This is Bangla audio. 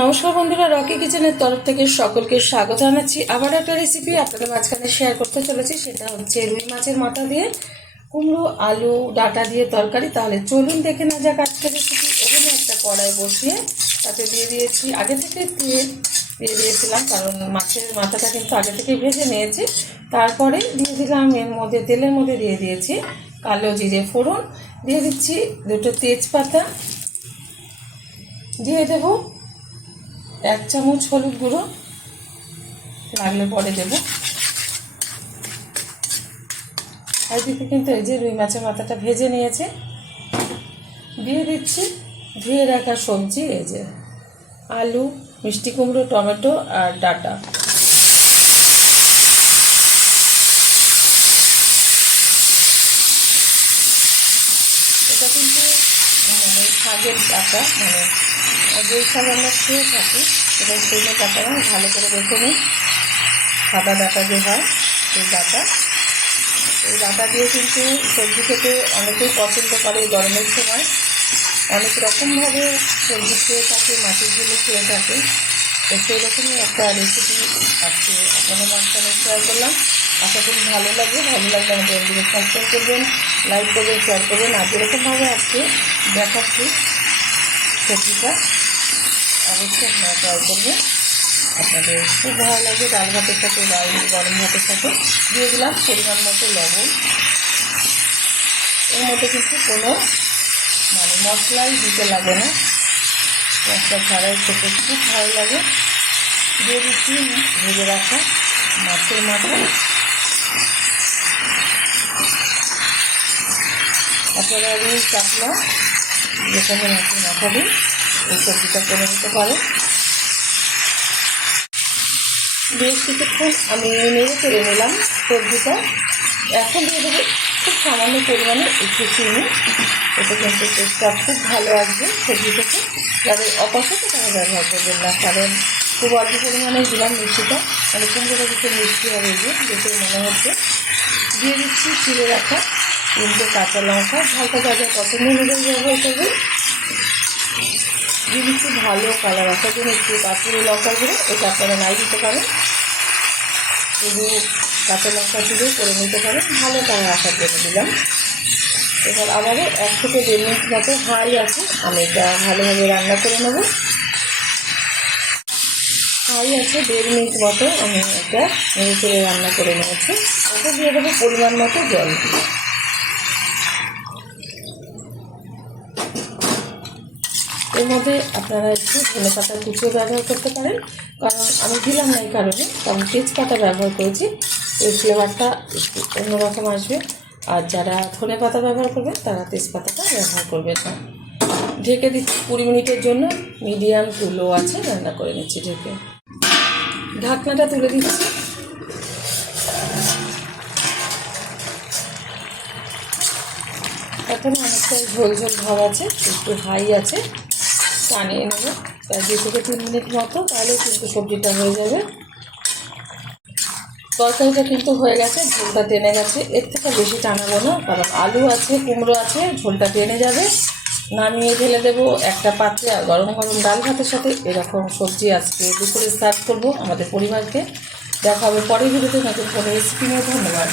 নমস্কার বন্ধুরা, রকি কিচেনের তরফ থেকে সকলকে স্বাগত জানাচ্ছি। আবার একটা রেসিপি আপনাদের মাঝখানে শেয়ার করতে চলেছি, সেটা হচ্ছে রুই মাছের মাথা দিয়ে কুমড়ো, আলু, ডাটা দিয়ে তরকারি। তাহলে চলুন দেখে না যাক আজকের রেসিপি ওখানে একটা কড়াই বসিয়ে তাতে দিয়ে দিয়েছি, আগে থেকে তেল দিয়ে দিয়েছিলাম, কারণ মাছের মাথাটা কিন্তু আগে থেকে ভেজে নিয়েছি। তারপরে দিয়ে দিলাম, এর মধ্যে, তেলের মধ্যে দিয়ে দিয়েছি কালো জিরে ফোড়ন। দিয়ে দিচ্ছি দুটো তেজপাতা। দিয়ে দেবো এক চামচ হলুদ গুঁড়ো, লাগলে পরে দেবো। আর দিকে কিন্তু এই যে রুই মাছের মাথাটা ভেজে নিয়েছে। দিয়ে দিচ্ছি ধুয়ে রাখা সবজি, এই যে আলু, মিষ্টি কুমড়ো, টমেটো আর ডাটা। এটা কিন্তু মানে শাকের ডাটা মানে যে শাক আমরা খেয়ে থাকি, সেটা সেই ডাটা ভালো করে দেখে নিই। সাদা ডাটা যে হয়, সেই ডাটা। এই ডাটা দিয়ে কিন্তু সবজি খেতে অনেকেই পছন্দ করে গরমের সময়। অনেক রকমভাবে সবজি খেয়ে থাকে, মাটির ঝুলে খেয়ে থাকে। তো সেই রকমই একটা রেসিপি আজকে আপনাদের মাঝখানে শেয়ার করলাম। আশা করি ভালো লাগবে ভালো লাগলে আমাদের সাবস্ক্রাইব করবেন লাইক করবেন শেয়ার করবেন। আর যেরকমভাবে আজকে দেখাচ্ছি সবজিটা। অবশ্যই আপনারা ট্রাই করবেন। আপনাদের খুব ভালো লাগবে ডাল ভাতের সাথে বা গরম ভাতের সাথে। দিয়ে দিলাম পরিমাণ মতো লবণ। এর মধ্যে কিন্তু কোনো মানে মশলাই দিতে লাগে না। মশলা ছাড়াই খেতে খুব ভালো লাগে। দিয়ে দিচ্ছি ভেজে রাখা মাছের মাথা। আপনারা রুই, কাতলা মাছের মাথা দিন এই সবজিটা করে নিতে পারেন বেশ কিছুক্ষণ আমি নেড়ে করে নিলাম সবজিটা। এখন দিয়ে দেবো খুব সামান্য পরিমাণে একটু চিনি। এতে কিন্তু টেস্টটা খুব ভালো আসবে সবজি থেকে। যাদের অপছন্দ তারা ব্যবহার করবেন না। কারণ খুব অল্প পরিমাণে দিলাম মিষ্টিটা। মানে কুমড়োটা কিছু মিষ্টি হবে যে মনে হচ্ছে। দিয়ে দিচ্ছি, চিড়ে রাখা তিনটে কাঁচা লঙ্কা ঝালটা যা যা পছন্দ অনুযায়ী ব্যবহার করবেন দিয়ে দিচ্ছি ভালো কালার আসার জন্য একটু কাঁচুরি লঙ্কা গুঁড়ো, এটা আপনারা নাই দিতে পারেন। শুধু কাঁচা লঙ্কা দিয়েও করে নিতে পারেন, ভালো কালার আসার জন্য দিলাম। এবার আবারও এক থেকে দেড় মিনিট মতো হাই আছে, আমি এটা ভালোভাবে রান্না করে নেব। হাই আছে দেড় মিনিট মতো, আমি এটা চেড়ে রান্না করে নিয়েছি। ওটা দিয়ে দেবো পরিমাণ মতো জল। মধ্যে আপনারা একটু ধনে পাতা কুচিও ব্যবহার করতে পারেন। কারণ আমি দিলাম না এই কারণে, কারণ তেজপাতা ব্যবহার করেছি এর ফ্লেভারটা একটু অন্যরকম আসবে। আর যারা ধনে পাতা ব্যবহার করবেন, তারা তেজপাতাটা ব্যবহার করবে না। ঢেকে দিচ্ছি কুড়ি মিনিটের জন্য মিডিয়াম টু লো আছে, রান্না করে নিচ্ছি ঢেকে। ঢাকনাটা তুলে দিচ্ছি। এখন অনেকটাই ঝোল ঝোল ভাব আছে, একটু হাই আছে। টানিয়ে নেব। দু থেকে তিন মিনিট মতো, তাহলে কিন্তু সবজিটা হয়ে যাবে। তরকারিটা কিন্তু হয়ে গেছে, ঝোলটা টেনে গেছে। এর থেকে বেশি টানাবো না, কারণ আলু আছে, কুমড়ো আছে, ঝোলটা টেনে যাবে। নামিয়ে ঢেলে দেবো একটা পাত্রে গরম গরম ডাল ভাতের সাথে। এরকম সবজি আজকে দুপুরে সার্ভ করব আমাদের পরিবারকে। দেখা হবে পরের ভিডিওতে। নতুন কোনো রেসিপি নিয়ে। ধন্যবাদ।